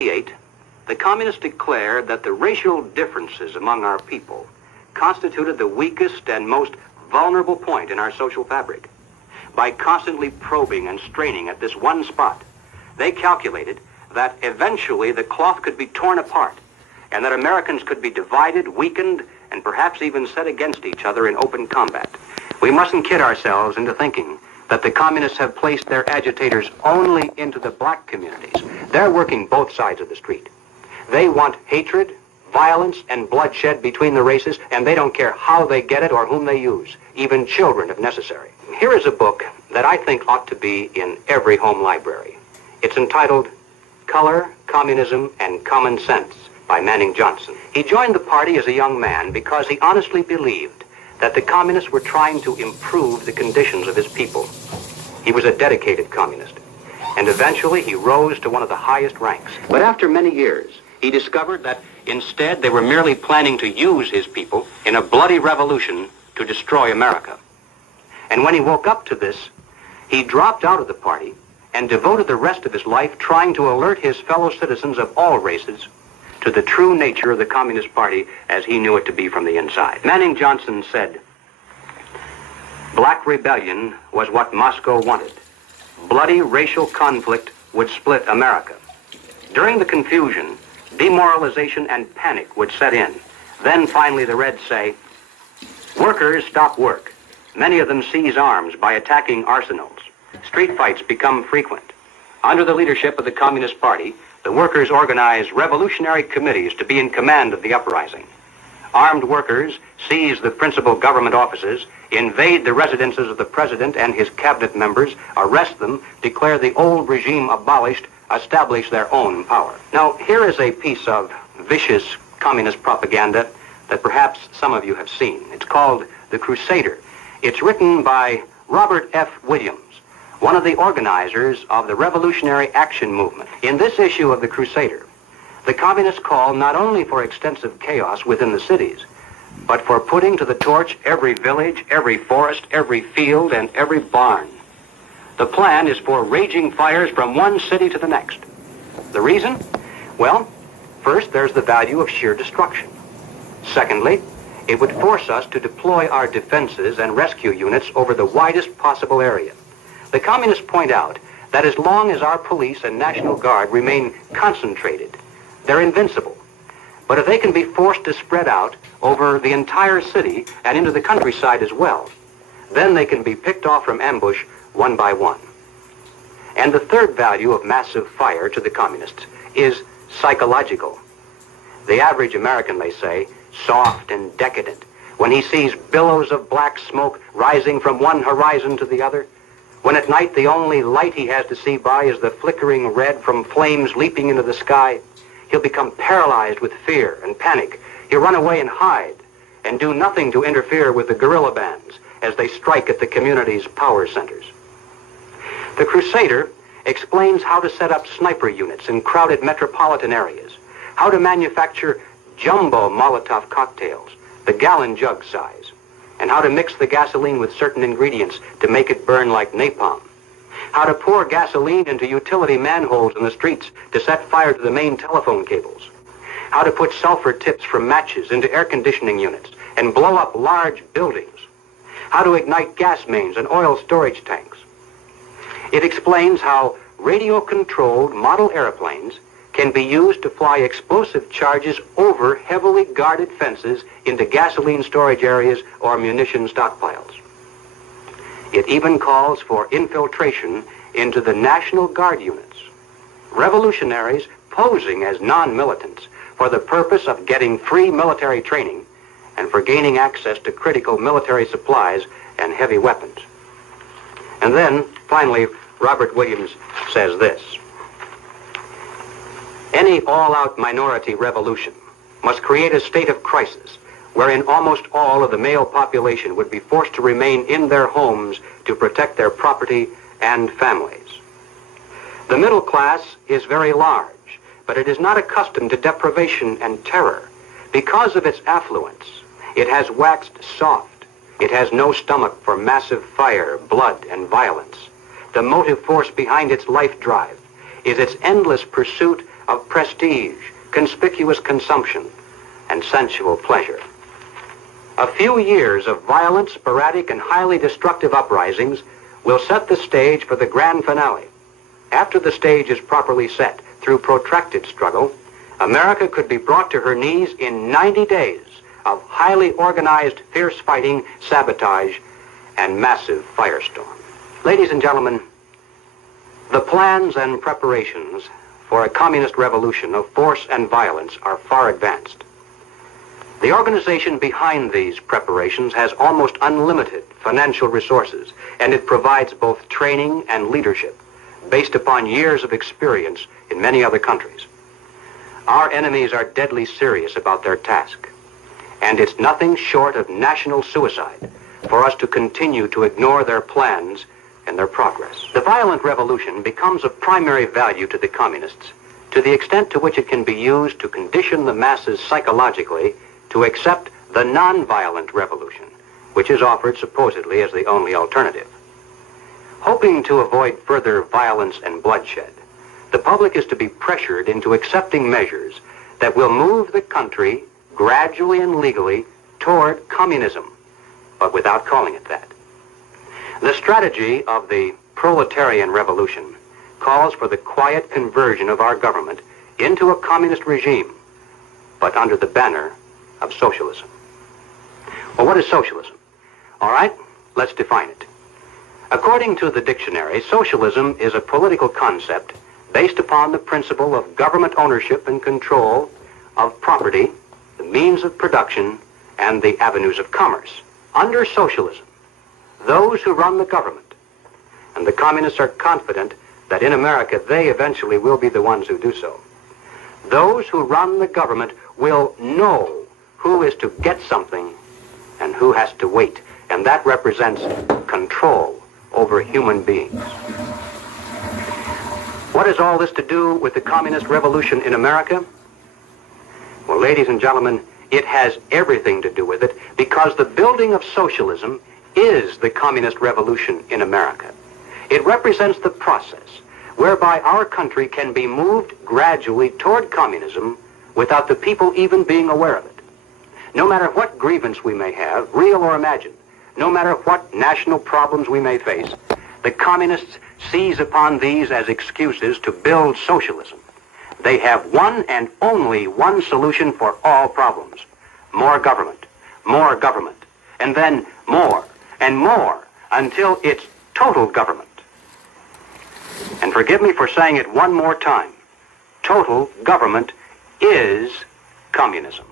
The communists declared that the racial differences among our people constituted the weakest and most vulnerable point in our social fabric. By constantly probing and straining at this one spot, they calculated that eventually the cloth could be torn apart and that Americans could be divided, weakened, and perhaps even set against each other in open combat. We mustn't kid ourselves into thinking that the communists have placed their agitators only into the black communities. They're working both sides of the street. They want hatred, violence, and bloodshed between the races, and they don't care how they get it or whom they use, even children if necessary. Here is a book that I think ought to be in every home library. It's entitled Color, Communism, and Common Sense by Manning Johnson. He joined the party as a young man because he honestly believed that the communists were trying to improve the conditions of his people. He was a dedicated communist, and eventually he rose to one of the highest ranks. But after many years, he discovered that instead they were merely planning to use his people in a bloody revolution to destroy America. And when he woke up to this, he dropped out of the party and devoted the rest of his life trying to alert his fellow citizens of all races to the true nature of the Communist Party as he knew it to be from the inside. Manning Johnson said, "Black rebellion was what Moscow wanted. Bloody racial conflict would split America. During the confusion, demoralization and panic would set in. Then finally the Reds say, workers stop work. Many of them seize arms by attacking arsenals. Street fights become frequent. Under the leadership of the Communist Party, the workers organize revolutionary committees to be in command of the uprising. Armed workers seize the principal government offices, invade the residences of the president and his cabinet members, arrest them, declare the old regime abolished, establish their own power." Now, here is a piece of vicious communist propaganda that perhaps some of you have seen. It's called The Crusader. It's written by Robert F. Williams, one of the organizers of the Revolutionary Action Movement. In this issue of The Crusader, the communists call not only for extensive chaos within the cities, but for putting to the torch every village, every forest, every field, and every barn. The plan is for raging fires from one city to the next. The reason? Well, first, there's the value of sheer destruction. Secondly, it would force us to deploy our defenses and rescue units over the widest possible area. The communists point out that as long as our police and National Guard remain concentrated, they're invincible. But if they can be forced to spread out over the entire city and into the countryside as well, then they can be picked off from ambush one by one. And the third value of massive fire to the communists is psychological. The average American, they say, soft and decadent, when he sees billows of black smoke rising from one horizon to the other, when at night the only light he has to see by is the flickering red from flames leaping into the sky, he'll become paralyzed with fear and panic. He'll run away and hide and do nothing to interfere with the guerrilla bands as they strike at the community's power centers. The Crusader explains how to set up sniper units in crowded metropolitan areas, how to manufacture jumbo Molotov cocktails, the gallon jug size, and how to mix the gasoline with certain ingredients to make it burn like napalm, how to pour gasoline into utility manholes in the streets to set fire to the main telephone cables, how to put sulfur tips from matches into air conditioning units and blow up large buildings, how to ignite gas mains and oil storage tanks. It explains how radio-controlled model airplanes can be used to fly explosive charges over heavily guarded fences into gasoline storage areas or munition stockpiles. It even calls for infiltration into the National Guard units, revolutionaries posing as non-militants for the purpose of getting free military training and for gaining access to critical military supplies and heavy weapons. And then, finally, Robert Williams says this: any all-out minority revolution must create a state of crisis wherein almost all of the male population would be forced to remain in their homes to protect their property and families. The middle class is very large, but it is not accustomed to deprivation and terror. Because of its affluence, it has waxed soft. It has no stomach for massive fire, blood, and violence. The motive force behind its life drive is its endless pursuit of prestige, conspicuous consumption, and sensual pleasure. A few years of violent, sporadic, and highly destructive uprisings will set the stage for the grand finale. After the stage is properly set through protracted struggle, America could be brought to her knees in 90 days of highly organized, fierce fighting, sabotage, and massive firestorm. Ladies and gentlemen, the plans and preparations for a communist revolution of force and violence are far advanced. The organization behind these preparations has almost unlimited financial resources, and it provides both training and leadership based upon years of experience in many other countries. Our enemies are deadly serious about their task, and it's nothing short of national suicide for us to continue to ignore their plans and their progress. The violent revolution becomes of primary value to the communists to the extent to which it can be used to condition the masses psychologically to accept the non-violent revolution, which is offered supposedly as the only alternative. Hoping to avoid further violence and bloodshed, the public is to be pressured into accepting measures that will move the country gradually and legally toward communism, but without calling it that. The strategy of the proletarian revolution calls for the quiet conversion of our government into a communist regime, but under the banner of socialism. Well, what is socialism? All right, let's define it. According to the dictionary, socialism is a political concept based upon the principle of government ownership and control of property, the means of production, and the avenues of commerce. Under socialism, those who run the government, and the communists are confident that in America they eventually will be the ones who do so. Those who run the government will know who is to get something and who has to wait, and that represents control over human beings. What has all this to do with the communist revolution in America? Well, ladies and gentlemen, it has everything to do with it, because the building of socialism is the communist revolution in America. It represents the process whereby our country can be moved gradually toward communism without the people even being aware of it. No matter what grievance we may have, real or imagined, no matter what national problems we may face, the communists seize upon these as excuses to build socialism. They have one and only one solution for all problems: more government, and then more and more until it's total government. And forgive me for saying it one more time, total government is communism.